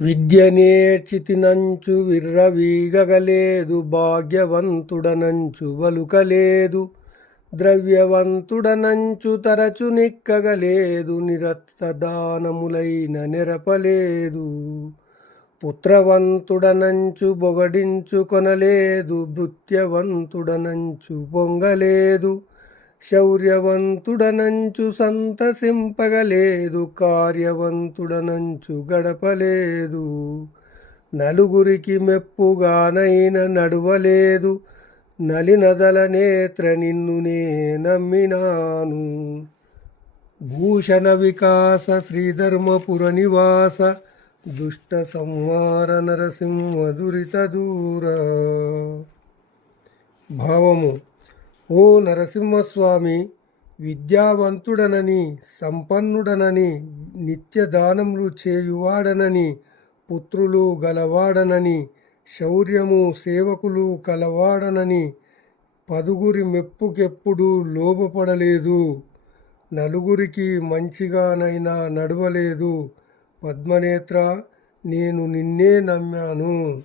విద్య నేర్చితినంచు విర్రవీగగలేదు భాగ్యవంతుడనంచు వలుకలేదు. ద్రవ్యవంతుడనంచు తరచు నిక్కగలేదు నిరత్తదానములైన నెరపలేదు. పుత్రవంతుడనంచు బొగడించు కొనలేదు భృత్యవంతుడనంచు పొంగలేదు. శౌర్యవంతుడనంచు సంతసింపగలేదు కార్యవంతుడనంచు గడపలేదు. నలుగురికి మెప్పుగానైన నడువలేదు నలినదల నేత్ర నిన్ను నే నమ్మినాను. భూషణ వికాస శ్రీధర్మపుర నివాస దుష్ట సంహార నరసింహ దురిత దూర. భావము ఓ నరసింహస్వామి విద్యావంతుడనని సంపన్నుడనని నిత్యదానములు చేయువాడనని పుత్రులు గలవాడనని శౌర్యము సేవకులు కలవాడనని పదుగురి మెప్పుకెప్పుడు లోబపడలేదు నలుగురికి మంచిగానైనా నడవలేదు. పద్మనేత్ర నేను నిన్నే నమ్మాను.